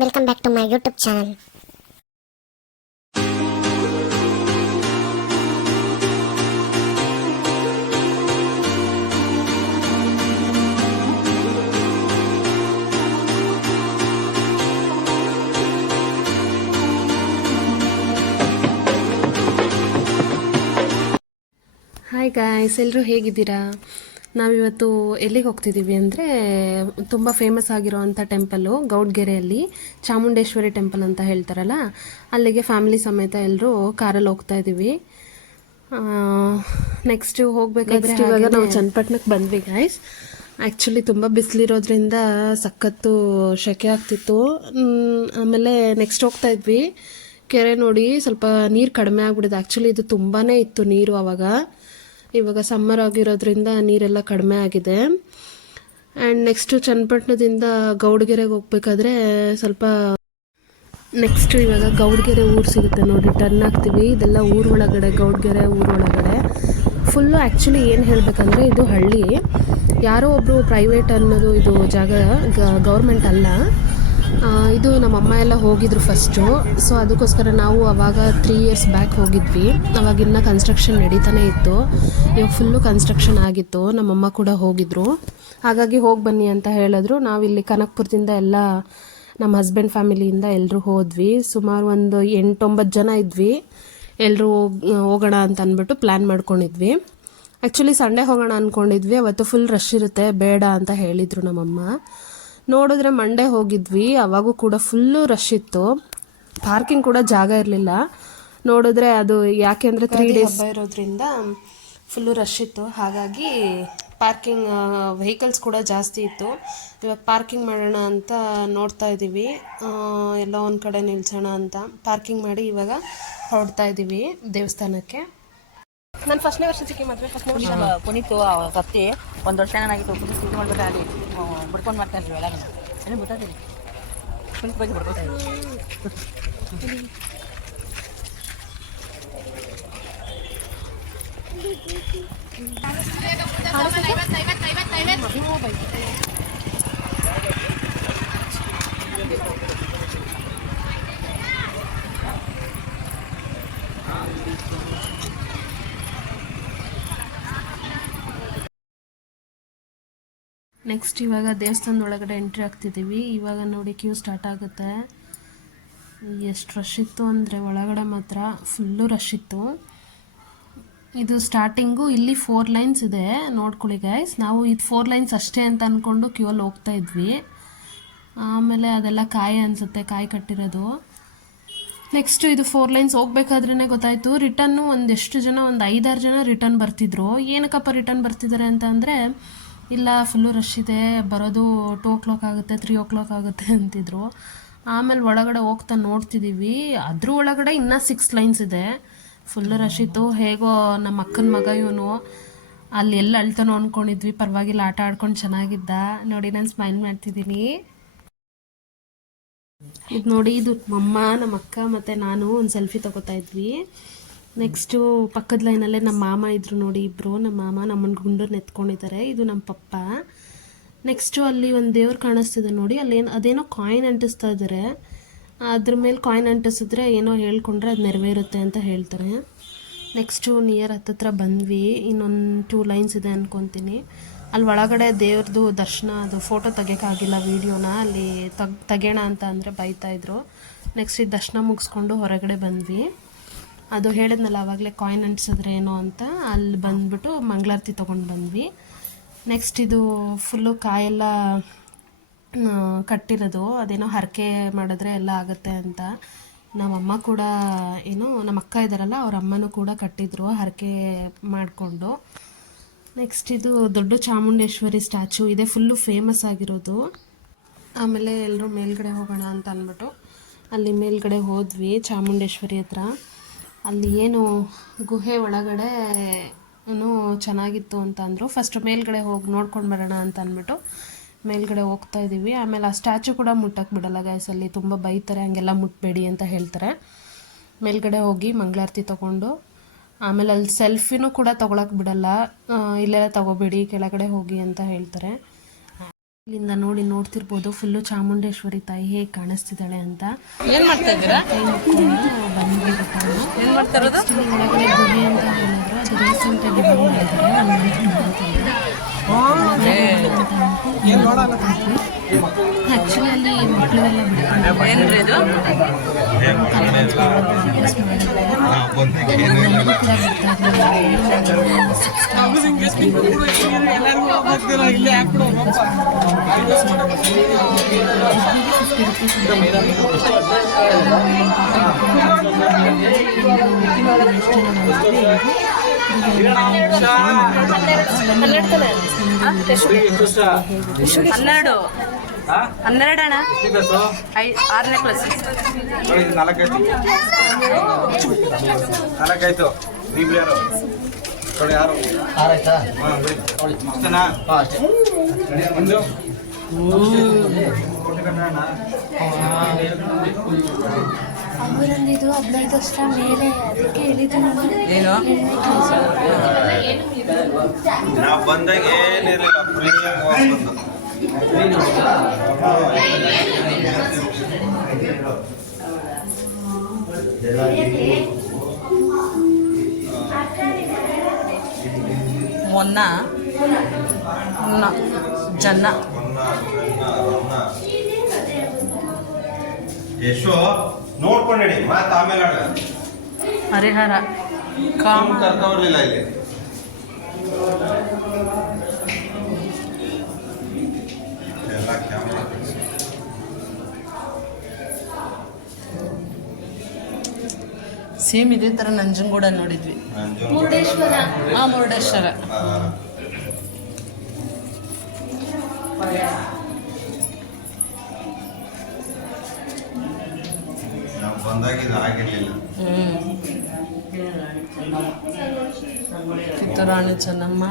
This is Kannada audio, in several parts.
Welcome back to my YouTube channel. Hi guys, ಎಲ್ಲರೂ ಹೇಗಿದ್ದೀರಾ? ನಾವಿವತ್ತು ಎಲ್ಲಿಗೆ ಹೋಗ್ತಿದ್ದೀವಿ ಅಂದರೆ ತುಂಬ ಫೇಮಸ್ ಆಗಿರೋವಂಥ ಟೆಂಪಲ್ಲು ಗೌಡ್ಗೆರೆಯಲ್ಲಿ ಚಾಮುಂಡೇಶ್ವರಿ ಟೆಂಪಲ್ ಅಂತ ಹೇಳ್ತಾರಲ್ಲ, ಅಲ್ಲಿಗೆ ಫ್ಯಾಮಿಲಿ ಸಮೇತ ಎಲ್ಲರೂ ಕಾರಲ್ಲಿ ಹೋಗ್ತಾ ಇದ್ದೀವಿ. ನೆಕ್ಸ್ಟ್ ಹೋಗಬೇಕಾದ್ರೆ ಇವಾಗ ನಾವು ಚನ್ನಪಟ್ಟಣಕ್ಕೆ ಬಂದ್ವಿ ಗಾಯ್ಸ್. ಆ್ಯಕ್ಚುಲಿ ತುಂಬ ಬಿಸಿಲಿರೋದ್ರಿಂದ ಸಖತ್ತು ಸೆಕೆ ಆಗ್ತಿತ್ತು. ಆಮೇಲೆ ನೆಕ್ಸ್ಟ್ ಹೋಗ್ತಾ ಇದ್ವಿ. ಕೆರೆ ನೋಡಿ ಸ್ವಲ್ಪ ನೀರು ಕಡಿಮೆ ಆಗ್ಬಿಟ್ಟಿದೆ. ಆ್ಯಕ್ಚುಲಿ ಇದು ತುಂಬಾ ಇತ್ತು ನೀರು ಆವಾಗ. ಇವಾಗ ಸಮ್ಮರ್ ಆಗಿರೋದ್ರಿಂದ ನೀರೆಲ್ಲ ಕಡಿಮೆ ಆಗಿದೆ. ಆ್ಯಂಡ್ ನೆಕ್ಸ್ಟು ಚನ್ನಪಟ್ಟಣದಿಂದ ಗೌಡ್ಗೆರೆಗೆ ಹೋಗ್ಬೇಕಾದ್ರೆ ಸ್ವಲ್ಪ ನೆಕ್ಸ್ಟು ಇವಾಗ ಗೌಡ್ಗೆರೆ ಊರು ಸಿಗುತ್ತೆ ನೋಡಿ, ಟರ್ನ್ ಆಗ್ತೀವಿ. ಇದೆಲ್ಲ ಊರೊಳಗಡೆ, ಗೌಡ್ಗೆರೆ ಊರೊಳಗಡೆ ಫುಲ್ಲು. ಆ್ಯಕ್ಚುಲಿ ಏನು ಹೇಳಬೇಕಂದ್ರೆ ಇದು ಹಳ್ಳಿ, ಯಾರೋ ಒಬ್ಬರು ಪ್ರೈವೇಟ್ ಅನ್ನೋದು ಇದು ಜಾಗ, ಗೌರ್ಮೆಂಟ್ ಅಲ್ಲ ಇದು. ನಮ್ಮಮ್ಮ ಎಲ್ಲ ಹೋಗಿದ್ರು ಫಸ್ಟು, ಸೊ ಅದಕ್ಕೋಸ್ಕರ ನಾವು ಅವಾಗ 3 years ಬ್ಯಾಕ್ ಹೋಗಿದ್ವಿ. ಅವಾಗಿನ್ನ ಕನ್ಸ್ಟ್ರಕ್ಷನ್ ನಡೀತಾನೆ ಇತ್ತು. ಇವಾಗ ಫುಲ್ಲು ಕನ್ಸ್ಟ್ರಕ್ಷನ್ ಆಗಿತ್ತು. ನಮ್ಮಮ್ಮ ಕೂಡ ಹೋಗಿದ್ರು, ಹಾಗಾಗಿ ಹೋಗಿ ಬನ್ನಿ ಅಂತ ಹೇಳಿದ್ರು. ನಾವಿಲ್ಲಿ ಕನಕಪುರದಿಂದ ಎಲ್ಲ ನಮ್ಮ ಹಸ್ಬೆಂಡ್ ಫ್ಯಾಮಿಲಿಯಿಂದ ಎಲ್ಲರೂ ಹೋದ್ವಿ. ಸುಮಾರು ಒಂದು 8-9 ಜನ ಇದ್ವಿ. ಎಲ್ಲರೂ ಹೋಗೋಣ ಅಂತ ಅಂದ್ಬಿಟ್ಟು ಪ್ಲ್ಯಾನ್ ಮಾಡ್ಕೊಂಡಿದ್ವಿ. ಆ್ಯಕ್ಚುಲಿ ಸಂಡೇ ಹೋಗೋಣ ಅಂದ್ಕೊಂಡಿದ್ವಿ. ಅವತ್ತು ಫುಲ್ ರಶ್ ಇರುತ್ತೆ, ಬೇಡ ಅಂತ ಹೇಳಿದರು ನಮ್ಮಮ್ಮ. ನೋಡಿದ್ರೆ ಮಂಡೇ ಹೋಗಿದ್ವಿ, ಅವಾಗೂ ಕೂಡ ಫುಲ್ಲು ರಶ್ ಇತ್ತು. ಪಾರ್ಕಿಂಗ್ ಕೂಡ ಜಾಗ ಇರಲಿಲ್ಲ. ನೋಡಿದ್ರೆ ಅದು ಯಾಕೆಂದರೆ 3 days ಇರೋದ್ರಿಂದ ಫುಲ್ಲು ರಶ್ ಇತ್ತು. ಹಾಗಾಗಿ ಪಾರ್ಕಿಂಗ್ ವೆಹಿಕಲ್ಸ್ ಕೂಡ ಜಾಸ್ತಿ ಇತ್ತು. ಇವಾಗ ಪಾರ್ಕಿಂಗ್ ಮಾಡೋಣ ಅಂತ ನೋಡ್ತಾ ಇದ್ದೀವಿ. ಎಲ್ಲ ಒಂದು ಕಡೆ ನಿಲ್ಸೋಣ ಅಂತ ಪಾರ್ಕಿಂಗ್ ಮಾಡಿ ಇವಾಗ ಹೊರಡ್ತಾ ಇದ್ದೀವಿ ದೇವಸ್ಥಾನಕ್ಕೆ. ನಾನು ಫಸ್ಟ್ನೇ ವರ್ಷ ಚಿಕ್ಕಿ ಮದುವೆ, ಫಸ್ಟ್ನೇ ವರ್ಷ ಕುಣಿತು ಸತ್ತಿ 1 ವರ್ಷ ಏನಾಗಿತ್ತು. ಕುಣಿತು ಇದು ಮಾಡ್ಬಿಟ್ರೆ ಅಲ್ಲಿ ಬಿಡ್ಕೊಂಡು ಮಾಡ್ತಾ ಇದ್ವಿ. ಎಲ್ಲ ಏನು ಬಿಡ್ತಾಯಿದ್ದೀವಿ, ಕುಣಿತ ಬಗ್ಗೆ ಬಿಡ್ಕೊತಾ ಇದ್ವಿ. ನೆಕ್ಸ್ಟ್ ಇವಾಗ ದೇವಸ್ಥಾನದ ಒಳಗಡೆ ಎಂಟ್ರಿ ಆಗ್ತಿದ್ದೀವಿ. ಇವಾಗ ನೋಡಿ ಕ್ಯೂ ಸ್ಟಾರ್ಟ್ ಆಗುತ್ತೆ. ಎಷ್ಟು ರಶ್ ಇತ್ತು ಅಂದರೆ ಒಳಗಡೆ ಮಾತ್ರ ಫುಲ್ಲು ರಶ್ ಇತ್ತು. ಇದು ಸ್ಟಾರ್ಟಿಂಗು ಇಲ್ಲಿ 4 lines ಇದೆ, ನೋಡ್ಕೊಳ್ಳಿ ಗೈಸ್. ನಾವು ಇದು 4 lines ಅಷ್ಟೇ ಅಂತ ಅಂದ್ಕೊಂಡು ಕ್ಯೂ ಅಲ್ಲಿ ಹೋಗ್ತಾ ಇದ್ವಿ. ಆಮೇಲೆ ಅದೆಲ್ಲ ಕಾಯಿ ಅನಿಸುತ್ತೆ, ಕಾಯಿ ಕಟ್ಟಿರೋದು. ನೆಕ್ಸ್ಟು ಇದು 4 lines ಹೋಗ್ಬೇಕಾದ್ರೇ ಗೊತ್ತಾಯಿತು. ರಿಟರ್ನು ಒಂದೆಷ್ಟು ಜನ, ಒಂದು 5-6 ಜನ ರಿಟರ್ನ್ ಬರ್ತಿದ್ರು. ಏನಕ್ಕಪ್ಪ ರಿಟರ್ನ್ ಬರ್ತಿದ್ದಾರೆ ಅಂತ ಅಂದರೆ, ಇಲ್ಲ ಫುಲ್ಲು ರಶ್ ಇದೆ, ಬರೋದು 2 o'clock ಆಗುತ್ತೆ, 3 o'clock ಆಗುತ್ತೆ ಅಂತಿದ್ರು. ಆಮೇಲೆ ಒಳಗಡೆ ಹೋಗ್ತಾ ನೋಡ್ತಿದ್ದೀವಿ, ಅದ್ರ ಒಳಗಡೆ ಇನ್ನೂ 6 lines ಇದೆ. ಫುಲ್ಲು ರಶ್ ಇತ್ತು. ಹೇಗೋ ನಮ್ಮ ಅಕ್ಕನ ಮಗ ಇವನು ಅಲ್ಲಿ ಎಲ್ಲ ಅಳ್ತಾನೋ ಅಂದ್ಕೊಂಡಿದ್ವಿ. ಪರವಾಗಿಲ್ಲ, ಆಟ ಆಡ್ಕೊಂಡು ಚೆನ್ನಾಗಿದ್ದ. ನೋಡಿ ನಾನು ಸ್ಮೈಲ್ ಮಾಡ್ತಿದ್ದೀನಿ. ಇದು ನೋಡಿ, ಇದು ಅಮ್ಮ, ನಮ್ಮ ಅಕ್ಕ ಮತ್ತು ನಾನು ಒಂದು ಸೆಲ್ಫಿ ತೊಗೋತಾ ಇದ್ವಿ. ನೆಕ್ಸ್ಟು ಪಕ್ಕದ ಲೈನಲ್ಲೇ ನಮ್ಮ ಮಾಮ ಇದ್ರು ನೋಡಿ, ಇಬ್ಬರು. ನಮ್ಮ ಮಾಮ ನಮ್ಮನ್ನು ಗುಂಡನ್ನು ಎತ್ಕೊಂಡಿದ್ದಾರೆ. ಇದು ನಮ್ಮ ಪಪ್ಪ. ನೆಕ್ಸ್ಟು ಅಲ್ಲಿ ಒಂದು ದೇವ್ರು ಕಾಣಿಸ್ತಿದೆ ನೋಡಿ, ಅದೇನೋ ಕಾಯಿನ್ ಅಂಟಿಸ್ತಾ ಇದ್ದಾರೆ. ಅದ್ರ ಮೇಲೆ ಕಾಯಿನ್ ಅಂಟಿಸಿದ್ರೆ ಏನೋ ಹೇಳ್ಕೊಂಡ್ರೆ ಅದು ನೆರವೇರುತ್ತೆ ಅಂತ ಹೇಳ್ತಾರೆ. ನೆಕ್ಸ್ಟು ನಿಯರ್ ಹತ್ತತ್ರ ಬಂದ್ವಿ. ಇನ್ನೊಂದು 2 lines ಇದೆ ಅಂದ್ಕೊತೀನಿ. ಅಲ್ಲಿ ಒಳಗಡೆ ದೇವ್ರದ್ದು ದರ್ಶನ, ಅದು ಫೋಟೋ ತೆಗಿಯೋಕ್ಕಾಗಿಲ್ಲ, ವೀಡಿಯೋನ ಅಲ್ಲಿ ತೆಗೆಯೋಣ ಅಂತ ಅಂದರೆ ಬೈತಾಯಿದ್ರು. ನೆಕ್ಸ್ಟ್ ಇದು ದರ್ಶನ ಮುಗಿಸ್ಕೊಂಡು ಹೊರಗಡೆ ಬಂದ್ವಿ. ಅದು ಹೇಳಿದ್ನಲ್ಲ ಆವಾಗಲೇ, ಕಾಯಿನ್ ಅಂಟಿಸಿದ್ರೆ ಏನೋ ಅಂತ. ಅಲ್ಲಿ ಬಂದುಬಿಟ್ಟು ಮಂಗಳಾರತಿ ತೊಗೊಂಡು ಬಂದ್ವಿ. ನೆಕ್ಸ್ಟ್ ಇದು ಫುಲ್ಲು ಕಾಯೆಲ್ಲ ಕಟ್ಟಿರೋದು, ಅದೇನೋ ಹರಕೆ ಮಾಡಿದ್ರೆ ಎಲ್ಲ ಆಗುತ್ತೆ ಅಂತ. ನಮ್ಮಮ್ಮ ಕೂಡ ನಮ್ಮ ಅಕ್ಕ ಇದ್ದಾರಲ್ಲ, ಅವ್ರ ಅಮ್ಮನೂ ಕೂಡ ಕಟ್ಟಿದ್ರು ಹರಕೆ ಮಾಡಿಕೊಂಡು. ನೆಕ್ಸ್ಟ್ ಇದು ದೊಡ್ಡ ಚಾಮುಂಡೇಶ್ವರಿ ಸ್ಟ್ಯಾಚು ಇದೆ, ಫುಲ್ಲು ಫೇಮಸ್ ಆಗಿರೋದು. ಆಮೇಲೆ ಎಲ್ಲರೂ ಮೇಲ್ಗಡೆ ಹೋಗೋಣ ಅಂತ ಅಂದ್ಬಿಟ್ಟು ಅಲ್ಲಿ ಮೇಲ್ಗಡೆ ಹೋದ್ವಿ, ಚಾಮುಂಡೇಶ್ವರಿ ಹತ್ರ. ಅಲ್ಲಿ ಏನು ಗುಹೆ ಒಳಗಡೆ ಚೆನ್ನಾಗಿತ್ತು ಅಂತ ಅಂದರು. ಫಸ್ಟ್ ಮೇಲ್ಗಡೆ ಹೋಗಿ ನೋಡ್ಕೊಂಡು ಬರೋಣ ಅಂತ ಅಂದ್ಬಿಟ್ಟು ಮೇಲ್ಗಡೆ ಹೋಗ್ತಾ ಇದ್ದೀವಿ. ಆಮೇಲೆ ಆ ಸ್ಟ್ಯಾಚು ಕೂಡ ಮುಟ್ಟಕ್ಕೆ ಬಿಡಲ್ಲ ಗೈಸ್, ಅಲ್ಲಿ ತುಂಬ ಬೈತಾರೆ, ಹಂಗೆಲ್ಲ ಮುಟ್ಟಬೇಡಿ ಅಂತ ಹೇಳ್ತಾರೆ. ಮೇಲ್ಗಡೆ ಹೋಗಿ ಮಂಗಳಾರತಿ ತೊಗೊಂಡು, ಆಮೇಲೆ ಅಲ್ಲಿ ಸೆಲ್ಫಿನೂ ಕೂಡ ತೊಗೊಳಕ್ಕೆ ಬಿಡಲ್ಲ, ಇಲ್ಲೆಲ್ಲ ತೊಗೋಬೇಡಿ, ಕೆಳಗಡೆ ಹೋಗಿ ಅಂತ ಹೇಳ್ತಾರೆ. ಇಲ್ಲಿಂದ ನೋಡ್ತಿರ್ಬೋದು ಫುಲ್ಲು ಚಾಮುಂಡೇಶ್ವರಿ ತಾಯಿ ಹೇಗೆ ಕಾಣಿಸ್ತಿದ್ದಾಳೆ ಅಂತ. ಏನು ಮಾಡ್ತಾ ಇದ್ದೀರಾ? ಕೈ ಮುಟ್ಕೊಂಡು ಬಂದ್ಬಿಟ್ಟು ಏನು ಮಾಡ್ತಾ ಇರೋದು? ಒಳಗಡೆ ಗುಹೆ ಅಂತ ಹೇಳಿದ್ರು, ಅದು ರೀಸೆಂಟಾಗಿ ಬಂದಿದ್ದಾರೆ. ಆ್ಯಕ್ಚುಲಿ ಅಲ್ಲಿ ಮಕ್ಕಳೆಲ್ಲ ಏನ್ರಿ ಇದು? ಹನ್ನೆರಡು ಅಣ್ಣ, 6ನೇ ಕ್ಲಾಸ್. ನಾಲ್ಕಾಯ್ತು. ನೀವು ಯಾರು ನೋಡಿ? ಯಾರು ಆರಾಯ್ತಾ? ಅಷ್ಟೇನಾ? ಅಷ್ಟೇ. ಒಂದು ಅವರಂದಿದ್ದು 15 ವರ್ಷ ಮೇಲೆ, ಅದಕ್ಕೆ ಹೇಳಿದ್ದು ನಾನು. ಏನು? ನಾವು ಬಂದಾಗ ಏನಿರಲಿಲ್ಲ, ಫ್ರೀಯಾಗಿ ಹೋಗ್ಬಂದು. ಮೊನ್ನ ಜನ್ನ ಎಷ್ಟು ನೋಡ್ಕೊಂಡು ನಡಿ, ಮಾತು ಆಮೇಲೆ ಆಡ. ಹರಿಹರ ಕಾಮ ಕರ್ಕ ಬರ್ಲಿಲ್ಲ ಇಲ್ಲಿ. ಎಲ್ಲ ಕ್ಯಾಮ್ರಾ ಸೇಮ್ ಇದೇ ಥರ ನಂಜನಗೂಡ ನೋಡಿದ್ವಿ. ಮುರುಡೇಶ್ವರ. ಮುರುಡೇಶ್ವರ. ನಾವು ಬಂದಾಗ ಇದು ಆಗಿರ್ಲಿಲ್ಲ. ಕಿತ್ತೂರಾಣಿ ಚೆನ್ನಮ್ಮ.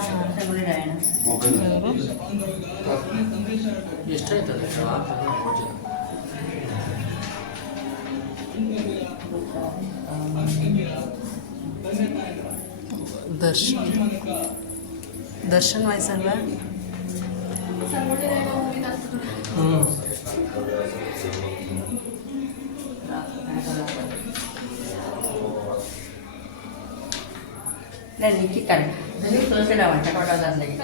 ದರ್ಶನ್ ವಯಸ್ಸಲ್ವಾ? ತೋರಿಸಿಲ್ಲ ಒಂಟೆ ಕೊಡೋದಾದ್ಲಾಗಿ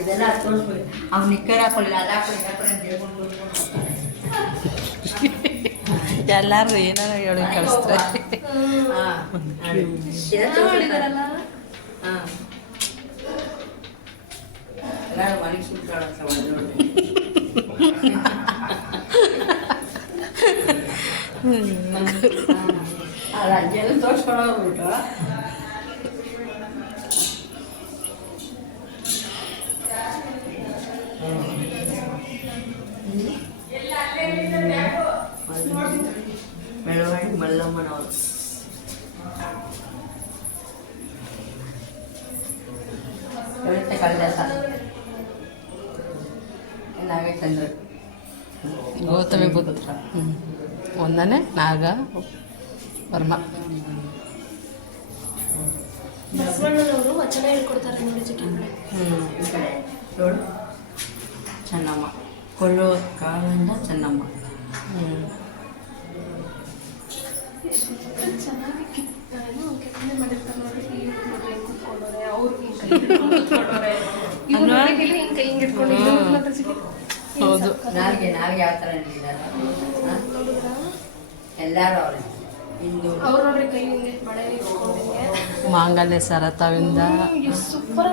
ಇದೆಲ್ಲ ತೋರಿಸ್ಬೇಕು. ಅವ್ನು ನಿಕ್ಕರ್ ಹಾಕೊಳ್ಳಿಲ್ಲ, ಅದು ಹಾಕೊಳ್ಳಿ ಅಂತ ಹೇಳ್ಕೊಂಡು ಎಲ್ಲಾರು ಏನಾರ ಹೇಳಿ ಕಳಿಸ್ತಾರೆ. ಎಲ್ಲರೂ ಮನೆಗೆ ಸುತ್ತಾಡೋ ಅಲ್ಲ ಅಜ್ಜೆಲ್ಲ ತೋರಿಸ್ಕೊಳೋಗ್ಬಿಟ್ಟು ಬೆಳವಾಡಿ ಮಲ್ಲಮ್ಮನವರು. ಕವಿತೆ ಕಾಳಿದಾಸ, ನಾಗಚಂದ್ರ, ಗೌತಮಿ ಬುದ್ಧ. ಒಂದನೇ ನಾಗ ವರ್ಮ. ಬಸವಣ್ಣನವರು ವಚನ ಹೇಳ್ಕೊಡ್ತಾರೆ ನೋಡಿ ಚಿಕ್ಕಮಗಳೂರು. ಈ ಕಡೆ ನೋಡು ಚೆನ್ನಮ್ಮ, ಕೊಳ್ಳೋ ಕಾಳಿಂದ ಚೆನ್ನಮ್ಮ. ಚೆನ್ನಾಗಿ ಕೆತ್ತನೆ ಮಾಡಿರ್ತಾರೆ ನೋಡಿ. ಕೂತ್ಕೊಂಡವ್ರೆ, ಅವ್ರು ಹಿಂಗೆ ಕೈ ಇಟ್ಕೊಂಡು ಹೌದು. ನಾಲ್ಗೆ ಯಾವ ಥರ ನಿಂತಿದ್ದಾರೆ ಎಲ್ಲರೂ ಅವ್ರೆ. ಇಂದು ಅವ್ರು ನೋಡ್ರಿ ಕೈ ಹಿಂಗೆ ಮಳೆ ಇಟ್ಕೊಂಡಿಗೆ ಮಾಂಗಲ್ಯ ಸರ ತಾವಿಂದ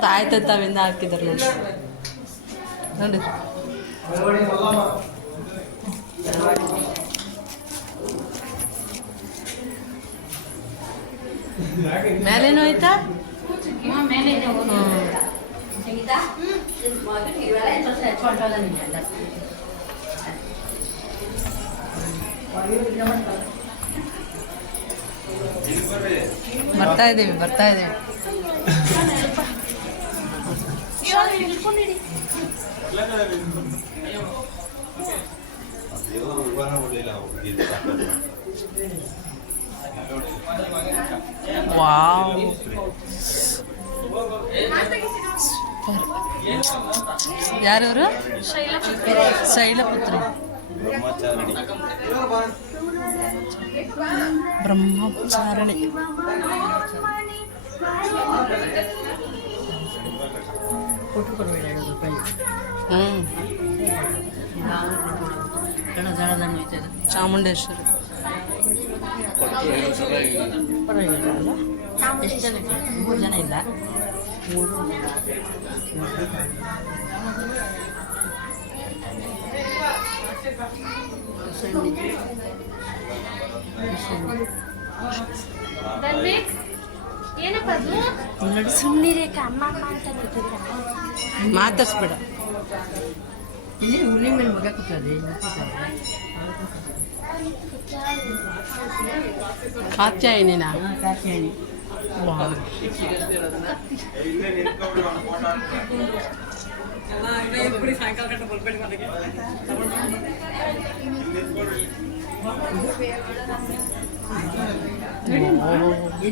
ತಾಯ್ತ ತಾವಿಂದ ಹಾಕಿದ್ರು ನೋಡಿ. ನೋಡಿ ಮೇಲೇನು ಆಯ್ತಾ? ಬರ್ತಾ ಇದ್ದೀವಿ. Wow, super. ಯಾರವರು? ಶೈಲಪುತ್ರಿ. ಬ್ರಹ್ಮಚಾರಿಣಿ. ಕೊಟ್ಟು ಕೊಡಬೇಡ 2 ರೂಪಾಯಿ. ಚಾಮುಂಡೇಶ್ವರಿ. ಪರವಾಗಿಲ್ಲ ಅಲ್ಲ? ಎಷ್ಟು ಜನಕ್ಕೆ? 3 ಜನ ಇಲ್ಲ. 3 ಏನಪ್ಪ ಅದು? ನೋಡಿ ಸುಮ್ಮನಿರೇ ಅಮ್ಮ ಅಮ್ಮ ಅಂತ ಬರ್ತಿದ್ರ. ಮಾತಾಡ್ಸ್ಬೇಡ. ಇಲ್ಲಿ ಹುಲಿ ಮೇಲೆ ಮಗ ಕೂತದೆ. ಕಾತ್ಯಾಯಿನಿನಾ? ಕಾತ್ಯಾಯಿನಿ.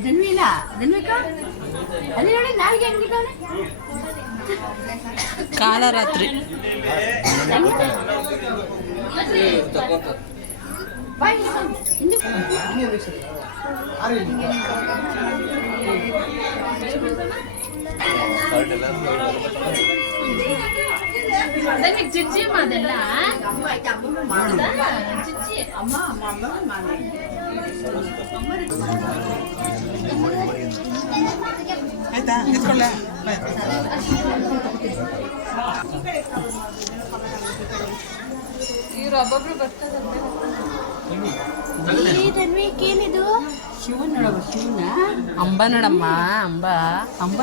ಧನ್ವಿಲ್ಲ ಧನ್ವಿಕ ಅಲ್ಲಿ ನೋಡಿ ನಾಲ್ಗೆ ಹೆಂಗಿದ್ದಾನೆ. ಕಾಲರಾತ್ರಿ. ಜಿಜ್ಜಿ ಅದೆಲ್ಲ ಜಿಜ್ಜಿ ಆಯ್ತಾ ಎತ್ಕೊಳ್ಳ. ಇವ್ರು ಒಬ್ಬೊಬ್ರು ಬರ್ತಾರೆ. ಏನಿದು? ಶಿವನ್ ನೋಡವ ಶಿವನ ಅಂಬ ನೋಡಮ್ಮ. ಅಂಬ ಅಂಬ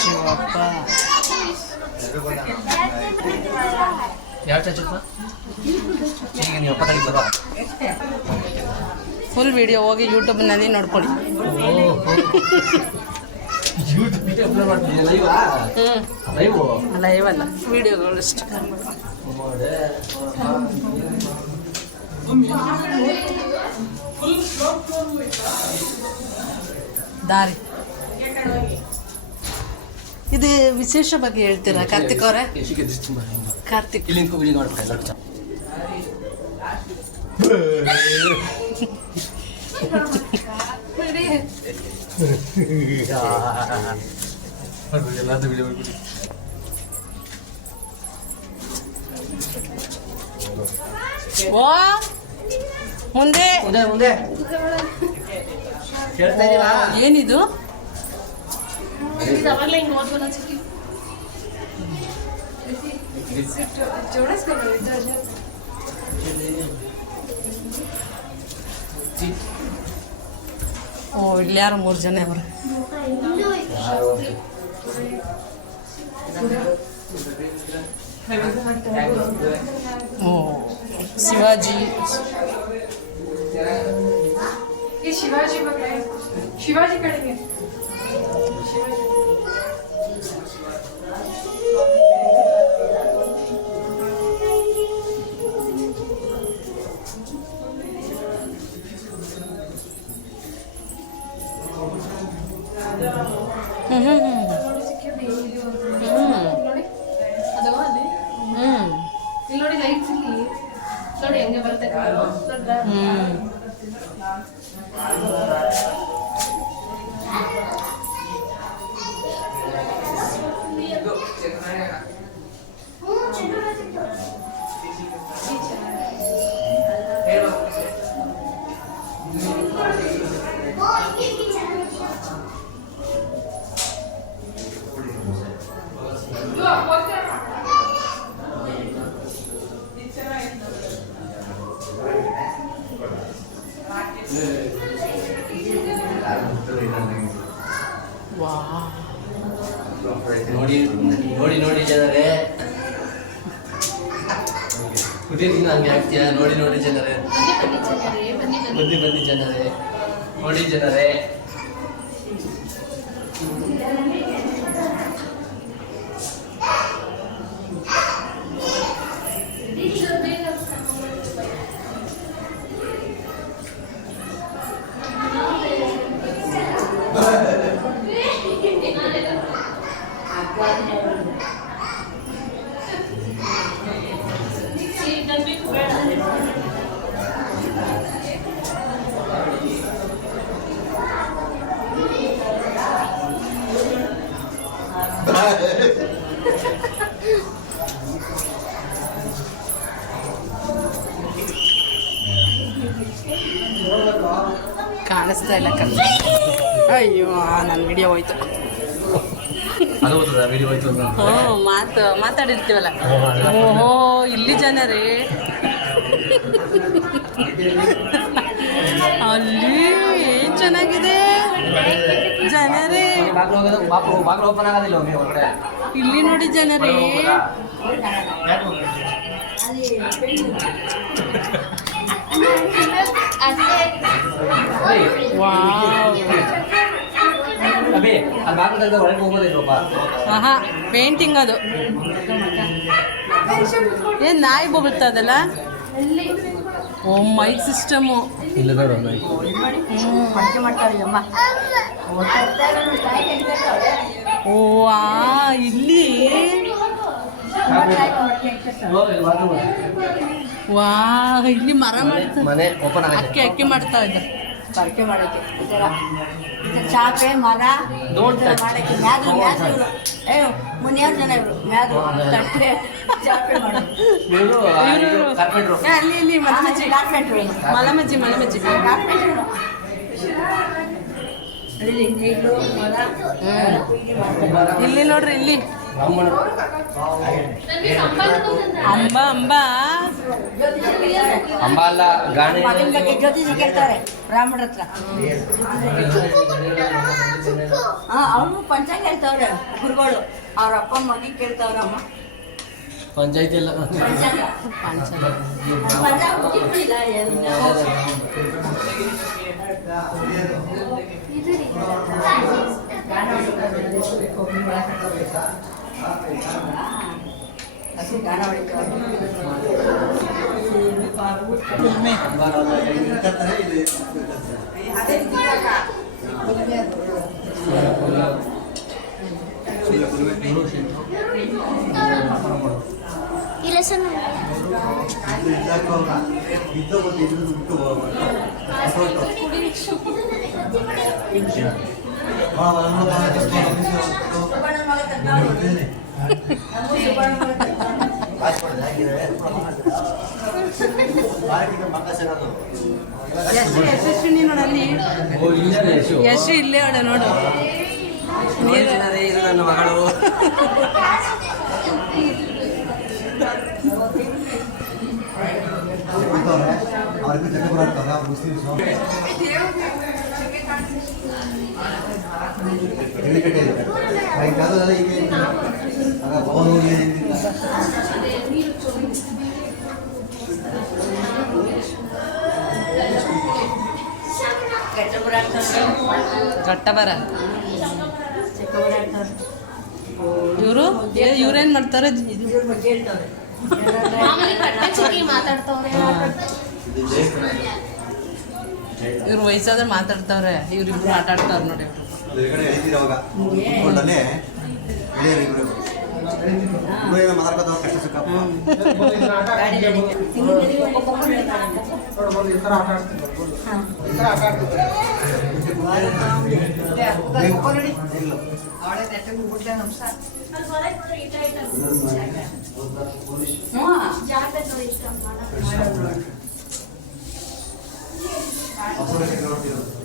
ಶಿವಪ್ಪ. ಯಾವ ಚರ್ಚಪ್ಪ ಈಗ ನೀವು 70 ಬರೋ ಫುಲ್ ವಿಡಿಯೋ ಹೋಗಿ ಯೂಟ್ಯೂಬ್ನಲ್ಲಿ ನೋಡ್ಕೊಳ್ಳಿ. ಯೂಟ್ಯೂಬ್ ಅಪ್ಲೋಡ್ ಮಾಡ್ತೀನಿ ಲೈವ್ ಲೈವ್ ಅಲ್ಲ ವಿಡಿಯೋಗಳು ಇಷ್ಟ. ದಾರಿ ಇದು ವಿಶೇಷ ಬಗ್ಗೆ ಹೇಳ್ತೀರಾ ಕಾರ್ತಿಕ್ ಅವರೇ? ಕಾರ್ತಿಕ್ ಇಲ್ಲಿಂದ ಬಿಲ್ಲಿಂಗ್ ಮಾಡ್ಬೇಕು ಎಲ್ಲರೂ ಎಲ್ಲಾರ್ದು ವಿಡಿಯೋ ಮಾಡ್ಬಿಡಿ. ಓ ಮುಂದೆ ಮುಂದೆ ಮುಂದೆ ಹೇಳ್ತಾ ಇದೀರಾ? ಏನಿದು? ಅವಾಗಲೇ ಹಿಂಗೆ ಓದ್ಬೋದ ಚಿಕ್ಕಿ ಜೋಡಿಸ್ಬೇಕು. ಓ ಇಲ್ಲಿ ಯಾರು 3 ಜನ ಅವರು. ಓ ಶಿವಾಜಿ. ಈ ಶಿವಾಜಿ ಬಗ್ಗೆ ಶಿವಾಜಿ ಕಡೆಗೆ ಅದು ಅಲ್ಲಿ ಇಲ್ಲಿ ನೋಡಿ ಲೈಟ್ಸ್ ಇಲ್ಲಿ ನೋಡಿ ಹೆಂಗೆ ಬರ್ತೈತೆ ನೋಡಿ ನೋಡಿ ನೋಡಿ ಜನರೇ ಕುಟೀರಿನ ಹಂಗೆ ಆಗ್ತೀಯಾ? ನೋಡಿ ನೋಡಿ ಜನರೇ, ಬನ್ನಿ ಬನ್ನಿ ಜನರೇ, ನೋಡಿ ಜನರೇ. ಕಾಣಿಸ್ತಾ ಇಲ್ಲ ಕಣ್ಣ. ಅಯ್ಯೋ ನನ್ನ ವಿಡಿಯೋ ಹೋಯ್ತು. ಅದು ಗೊತ್ತದ ವಿಡಿಯೋ ಹೋಯ್ತು ಅಂತ. ಹ್ಞೂ ಮಾತಾಡಿರ್ತೀವಲ್ಲ. ಓಹೋ ಇಲ್ಲಿ ಜನರೇ ಅಲ್ಲಿ ಏನ್ ಚೆನ್ನಾಗಿದೆ ಜನರೇ. ಬಾಗ್ಲು ಓಪನ್ ಆಗೋದಿಲ್ಲ ಒಮ್ಮೆ ಹೊರಗಡೆ. ಇಲ್ಲಿ ನೋಡಿ ಜನರೇ. ವಾವ್. ಅಬೇ ಅಲ್ಲಿ ಬಾಗ್ಲು ತೆಗೆದು ಒಳಗೆ ಹೋಗೋದಿಲ್ಲಪ್ಪ. ಆಹಾ ಪೇಂಟಿಂಗ್ ಅದು. ಏನ್ ನಾಯಿ ಬೊಗಳ್ತದಲ್ಲ. ಓ ಮೈಕ್ ಸಿಸ್ಟಮು. ಇಲ್ಲ ಮಡಿಕೆ ಮಾಡ್ತಾಳೆ ಅಮ್ಮ. ಓ ಇಲ್ಲಿ ವಾ ಇಲ್ಲಿ ಮರ ಮಾಡ್ತಾರೆ. ಮನೆ ಓಪನ್ ಆಗಿದೆ. ಅಕ್ಕಿ ಮಾಡ್ತಾ ಇದ್ದಾರೆ. ಪರ್ಕೆ ಮಾಡೋಕ್ಕೆ ಚಾಪೆ ಮರ ಮಾಡೋಕ್ಕೆ ಮ್ಯಾದು ಇವರು ಮುನ್ಯಾರು ಜನ ಇವರು ಮ್ಯಾದು ತಟ್ಟೆ ಚಾಪೆ ಮಾಡೋದು. ಇವರು ಕಾರ್ಪೆಂಟ್ರು. ಅಲ್ಲಿ ಇಲ್ಲಿ ಮಲಮಜ್ಜಿ ಕಾರ್ಪೆಂಟ್ರು ಮಲಮಜ್ಜಿ ಕಾರ್ಪೆಂಟ್ರು ನೀರು ಮರ ಇಲ್ಲಿ ನೋಡ್ರಿ ಇಲ್ಲಿ ಅಂಬ ಅಂಬ ಅಲ್ಲ ಗಾಣಿ. ಮಗನ ಬಗ್ಗೆ ಜ್ಯೋತಿಷ ಕೇಳ್ತಾರೆ ಬ್ರಾಹ್ಮಣರ ಹತ್ರ. ಅವನು ಪಂಚಾಂಗ ಹೇಳ್ತಾವ್ರೆ ಗುರುಗಳು. ಅವ್ರ ಅಪ್ಪ ಮಗಿ ಕೇಳ್ತಾವ್ರ ಅಮ್ಮ ಪಂಚಾಯತಿ ಎಲ್ಲ ಪಂಚಾಂಗ ಗೊತ್ತಿಲ್ಲ ಏನು. ಹಸಿ ಗಾಣ ಹೊಡಿತಾರೆ. ಇಲ್ಲ ಸರ್ ಯಶಸ್ವಿನಿ ನೋಡಲ್ಲಿ. ಯಶು ಇಲ್ಲೇ ಅವಳ ನೋಡು. ಇದು ನನ್ನ ಮಗಳು. ಗಟ್ಟಬರ ಇವ್ರೇನ್ ಮಾಡ್ತಾರೆ. ಮಾಮೂಲಿ ಕಟ್ಟೆ ಚುಕ್ಕಿ ಮಾತಾಡ್ತವ್ರೆ. ಇವ್ರು ವಯಸ್ಸಾದ್ರೆ ಮಾತಾಡ್ತಾವ್ರೆ. ಇವ್ರಿಬ್ರು ಆಟ ಆಡ್ತಾವ್ರೆ ನೋಡಿ.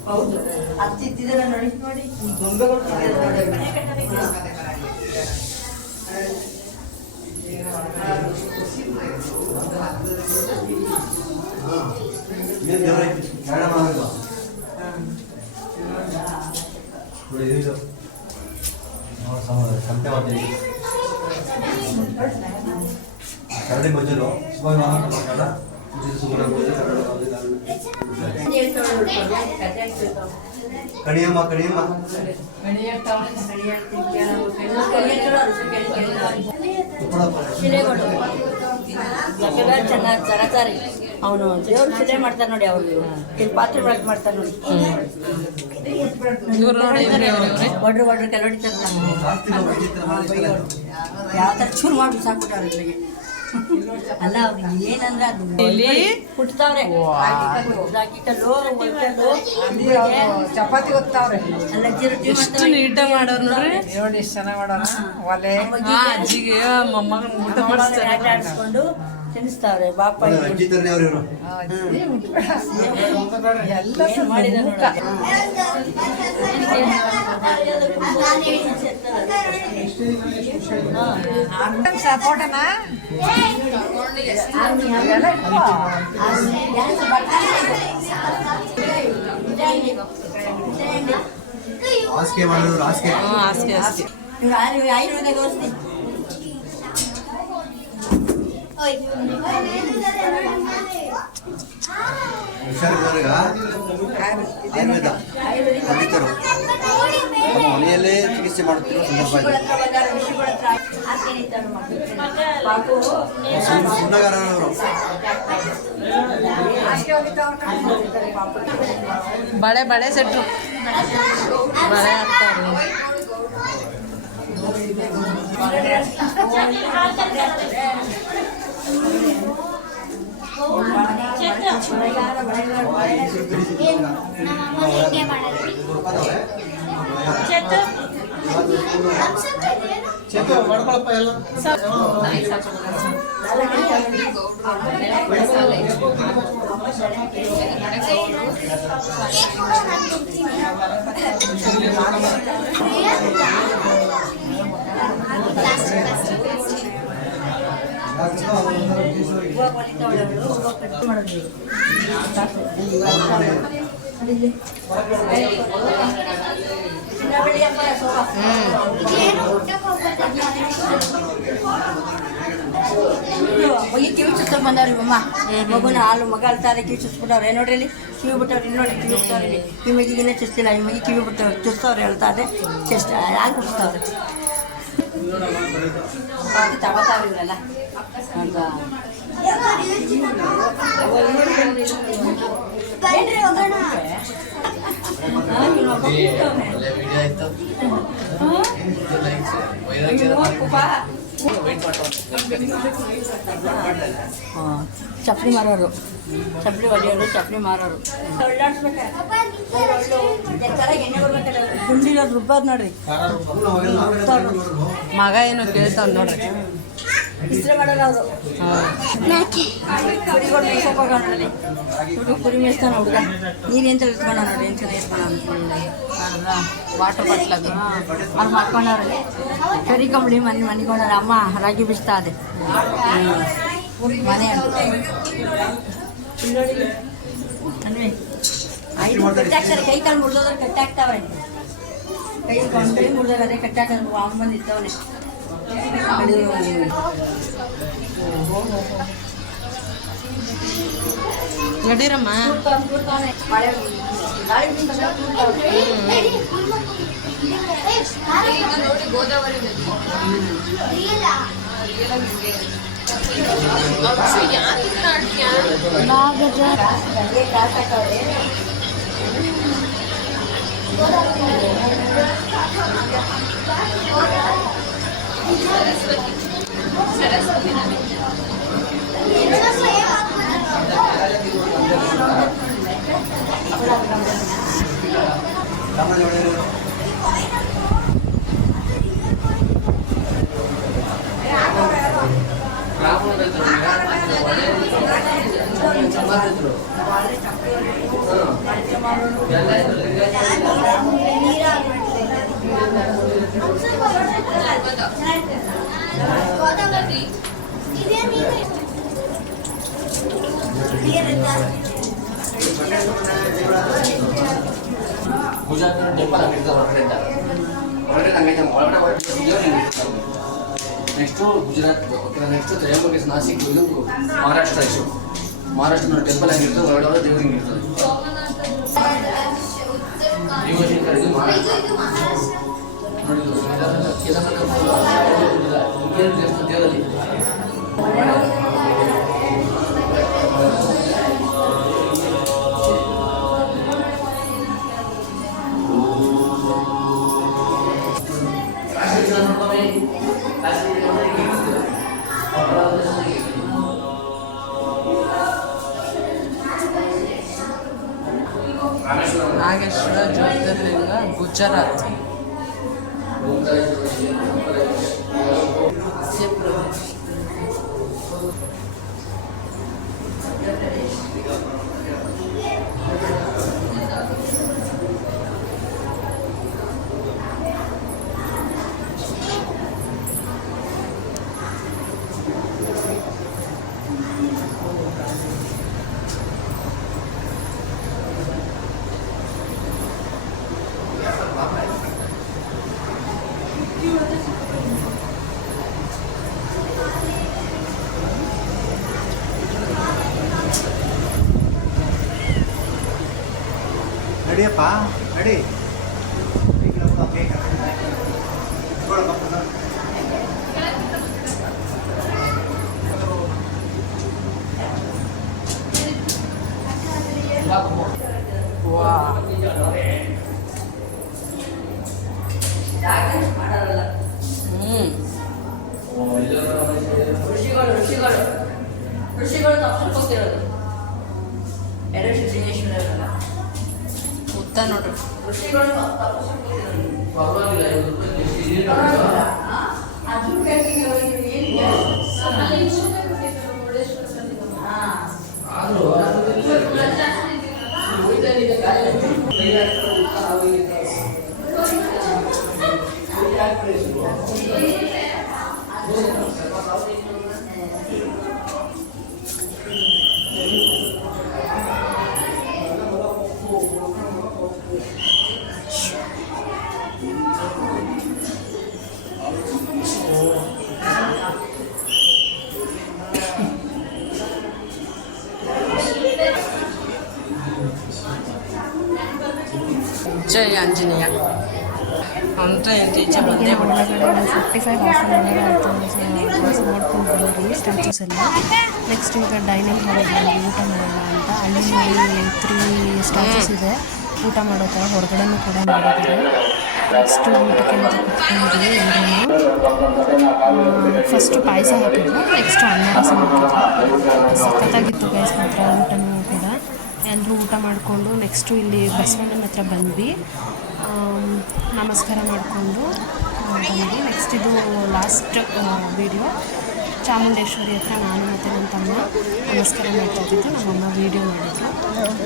ಹೌದು ಹತ್ತಿತ್ತಿದ್ದಾರೆ ನೋಡಿ ನೋಡಿ ಗೊಂಬೆಗಳು ಕರಡಿ ಮಜ್ಜಲು ಕಣಿಯಮ್ಮ ಕಣಿಯಮ್ಮ ಶಿಲೆಗಳು ಚೆನ್ನಾಗಿ ತರಕಾರಿ. ಅವನು ದೇವ್ರು ಶಿಲೆ ಮಾಡ್ತಾರೆ ನೋಡಿ. ಅವರು ಇಲ್ಲಿ ಪಾತ್ರೆ ಬಳಕೆ ಮಾಡ್ತಾರೆ ನೋಡಿ. ಒಡ್ರು ಕೆಲವಡಿತಾರೆ. ಯಾವ ಥರ ಚೂರು ಮಾಡಿ ಸಾಕ್ಬಿಟ್ಟಾರೆ ಇಲ್ಲಿಗೆ. ಅಲ್ಲ ಅವ್ರಿಗೆ ಏನಂದ್ರೆ ಅದು ಹುಟ್ತಾವ್ರೆ ಕಲ್ಲು ಚಪಾತಿ ಒತ್ತಾವ್ರೆ ಅಲ್ಲ ರೊಟ್ಟಿ ಎಷ್ಟು ನೀಟಾಗಿ ಮಾಡೋರು ನೋಡ್ರಿ. ನೋಡಿ ಎಷ್ಟು ಚೆನ್ನಾಗಿ ಮಾಡೋಣ ಒಲೆ ಅಜ್ಜಿಗೆ ಮೊಮ್ಮಗನ ಊಟ ಮಾಡಿಸ್ತಾರೆ. ಆಟ ಆಡಿಸ್ಕೊಂಡು ತಿನ್ನಿಸ್ತಾವ್ರೆ ಬಾಪ ಅಜ್ಜಿ ತರನೇ ಅವ್ರು ಇವರು. ಎಲ್ಲ ಏನ್ ಮಾಡಿದ ಸಪೋಟನಾ ಹಾಸಿಗೆ ಮಾಡಿದ್ರು ಹಾಸಿಗೆ. ಹಾಸಿಗೆ ಆಯುರ್ವೇದ ಔಷಧಿ ಹುಷಾರಿದ್ದವ್ರಿಗೆ ಆಯುರ್ವೇದ ಪಂಡಿತರು ನಮ್ಮ ಮನೆಯಲ್ಲೇ ಚಿಕಿತ್ಸೆ ಮಾಡುತ್ತಿರುವ ಸಂದರ್ಭ ಇದೆ. ಸುಣ್ಣಗಾರರವರು ಬಳೆ ಸೆಟ್ರು ಬಳೆ ಹಾಕ್ತಾರೆ. ಮಾಡ್ಕೊಳಪ್ಪ ಎಲ್ಲ. ಮಗಿ ಕಿವಿ ಚುಚ್ಚಕ್ ಬಂದವ್ರಿ ಅಮ್ಮ ಮಗುನ ಹಾಲು ಮಗ ಅಳ್ತಾರೆ ಕಿವಿ ಚುಚ್ಬಿಟ್ಟವ್ರೆ ನೋಡ್ರಿ ಇಲ್ಲಿ ಕಿವಿ ಬಿಟ್ಟವ್ರಿ ಇಲ್ಲಿ ನೋಡಿ ಕಿವಿ ಬಿಟ್ಟವ್ರಿ ಇಲ್ಲಿ ಈ ಮಗಿಗಿನೇ ಚುಚ್ತಿಲ್ಲ ಈ ಮಗಿ ಕಿವಿ ಬಿಟ್ಟವ್ರೆ ಚುಚ್ತವ್ರೆ ಹೇಳ್ತಾರೆ ಚೆಸ್ಟ್ ಹಾಲು ಕುಡಿಸ್ತವ್ರೆ ತಗೋತಾವ್ರಿ ಇವರೆಲ್ಲ ಅಂತ ಚಪ್ಪಲಿ ಮಾರೋರು ಚಪ್ಪಲಿ ಹೊಡೆಯೋರು ಚಪ್ಪಲಿ ಮಾರೋರು ಎಣ್ಣೆ ಬರ್ಬೇಕಾದ್ರೆ ಗುಂಡಿರೋರು ರುಬ್ಬೋರು ನೋಡ್ರಿ ಮಗ ಏನು ಕೇಳ್ತಾವ್ ನೋಡ್ರಿ. ಇಸ್ತ್ರಿ ಮಾಡೋರು ಅವರು ಕುರಿಗಳು ಮೇಯ್ಸಕ್ಕೆ ಹೋಗೋಣ ನೋಡಿ ಹುಡುಗ ಕುರಿ ಮೇಯ್ಸ್ತಾನ ಹುಡುಗ ನೀರೇಂತ ಇಟ್ಕೊಂಡ ನೋಡಿ ಏನು ಚೆನ್ನಾಗಿ ಇಟ್ಕೊಂಡ ವಾಟರ್ ಬಾಟ್ಲ್ ಅದು ಅವ್ರು ಮಾಡ್ಕೊಂಡವ್ರೆ ಕರಿ ಕಂಬಳಿ ಮನಿಕೊಂಡವ್ರೆ ಅಮ್ಮ ರಾಗಿ ಬಿಸ್ತಾ ಅದೇ ಮನೆ ಅನ್ವಿ ಕಟ್ಟಾಕ್ತಾರೆ ಕೈ ಕಾಲು ಮುರಿದೋದ್ರೆ ಕಟ್ಟಾಕ್ತಾವ್ರೆ ಕೈ ಮುರಿದಾಗ ಅದೇ ಕಟ್ಟಾಕಂದ್ರೆ ಅಮ್ಮ ಬಂದು ಇತ್ತವನೆ ನಡೀರಮ್ಮ. ಗೋದಾವರಿ ಸರಸ್ವತಿ ಪೂಜಾ ಟೆಂಪಲ್ ಆಗಿರ್ತದೆ ಹೊರಗಡೆ ಹಂಗೈತೆ ಒಳಗಡೆ ನೆಕ್ಸ್ಟು ಗುಜರಾತ್ ನೆಕ್ಸ್ಟ್ ತ್ರಯಂಬಕೇಶ್ ನಾಸಿಕ್ ಇದು ಮಹಾರಾಷ್ಟ್ರ ಇಷ್ಟು ಮಹಾರಾಷ್ಟ್ರ ಟೆಂಪಲ್ ಆಗಿರ್ತದೆ ಹೊರಗಡೆ ದೇವರಿಗೆ ಇರ್ತದೆ ಇದು ಮಹಾರಾಷ್ಟ್ರ ನೋಡಿ ದೇವರಲ್ಲಿ ನಾಗೇಶ್ವರ ಜ್ಯೋತಿರ್ಲಿಂಗ ಗುಜರಾತ್. ನಡಿಯಪ್ಪ ನಡಿ. ಋಷಿಗಳು ತಪ್ಪಿಸ್ಕೊಂಡು ಹೋಗ್ತಿರೋದು ಎರಡು ಸಿದ್ದೇಶ್ವರ ಉತ್ತ ನೋಡ್ರಿ. ಋಷಿಗಳು ಜೈ ಆಂಜನೇಯ ಅಂತ ಈಚೆ ಬಂದೇ ಒಳಗಡೆ 45 ಆಫರ್ ಒಳಗಡೆ ಆಯಿತು ನೋಡ್ಕೊಂಡು ಬಂದ್ರಿ ಸ್ಟ್ಯಾಚುಸ್ ಎಲ್ಲ. ನೆಕ್ಸ್ಟ್ ಈಗ ಡೈನಿಂಗ್ ಹಾಲ್ ಊಟ ಮಾಡೋಣ ಅಂತ. ಅಲ್ಲಿ ನೋಡಿ 3 ಸ್ಟ್ಯಾಚುಸ್ ಇದೆ. ಊಟ ಮಾಡೋ ಥರ ಹೊರಗಡೆನೂ ಕೂಡ ಮಾಡಿದ್ದಾರೆ. ನೆಕ್ಸ್ಟ್ ಊಟಕ್ಕೆ ಅಂತ ಕುತ್ಕೊಂಡ್ವಿ ಎಲ್ಲರೂ. ಫಸ್ಟು ಪಾಯಸ ಹಾಕಿದ್ರು, ನೆಕ್ಸ್ಟು ಅನ್ನ ರಸ ಹಾಕಿದ್ರು. ಸಖತ್ತಾಗಿತ್ತು ಗೈಸ್ ಮಾತ್ರ ಊಟನೂ ಕೂಡ. ಎಲ್ಲರೂ ಊಟ ಮಾಡಿಕೊಂಡು ನೆಕ್ಸ್ಟು ಇಲ್ಲಿ ಬಸವಣ್ಣನ ಹತ್ರ ಬಂದ್ವಿ. ನಮಸ್ಕಾರ ಮಾಡಿಕೊಂಡು ಬಂದ್ವಿ. ನೆಕ್ಸ್ಟ್ ಇದು ಲಾಸ್ಟ್ ವೀಡಿಯೋ. ಚಾಮುಂಡೇಶ್ವರಿ ಹತ್ರ ನಾನು ಮತ್ತು ನನ್ನ ತಮ್ಮ ನಮಸ್ಕಾರ ಮಾಡ್ತಾ ಇದ್ದಿದ್ದು. ನಮ್ಮಮ್ಮ ವೀಡಿಯೋ ಮಾಡಿದ್ರು.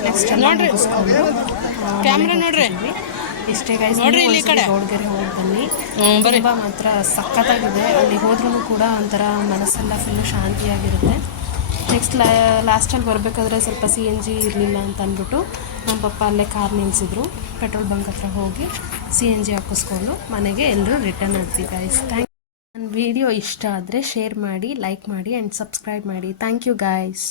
ನೆಕ್ಸ್ಟ್ ಎಲ್ಲ ಮುಗಿಸ್ಕೊಂಡು ಕ್ಯಾಮ್ರಾ ನೋಡ್ರಿ. ಇಷ್ಟೇ ಗೈಸ್. ಗೌಡ್ಗೆರೆ ಹೋಗಿ ಬನ್ನಿ. ತುಂಬ ಮಾತ್ರ ಸಖತ್ತಾಗಿದೆ. ಅಲ್ಲಿ ಹೋದ್ರೂ ಕೂಡ ಒಂಥರ ಮನಸ್ಸೆಲ್ಲ ಫುಲ್ಲು ಶಾಂತಿಯಾಗಿರುತ್ತೆ. ನೆಕ್ಸ್ಟ್ ಲಾಸ್ಟಲ್ಲಿ ಬರಬೇಕಾದ್ರೆ ಸ್ವಲ್ಪ CNG ಇರಲಿಲ್ಲ ಅಂತ ಅಂದ್ಬಿಟ್ಟು ನಮ್ಮ ಪಪ್ಪ ಅಲ್ಲೇ ಕಾರ್ ನಿಲ್ಲಿಸಿದ್ರು. ಪೆಟ್ರೋಲ್ ಬಂಕ್ ಹತ್ರ ಹೋಗಿ CNG ಹಾಕಿಸ್ಕೊಂಡು ಮನೆಗೆ ಎಲ್ಲರೂ ರಿಟರ್ನ್ ಆದ್ವಿ ಗೈಸ್. ನನ್ನ ವಿಡಿಯೋ ಇಷ್ಟ ಆದರೆ ಶೇರ್ ಮಾಡಿ, ಲೈಕ್ ಮಾಡಿ ಆ್ಯಂಡ್ ಸಬ್ಸ್ಕ್ರೈಬ್ ಮಾಡಿ. Thank you guys.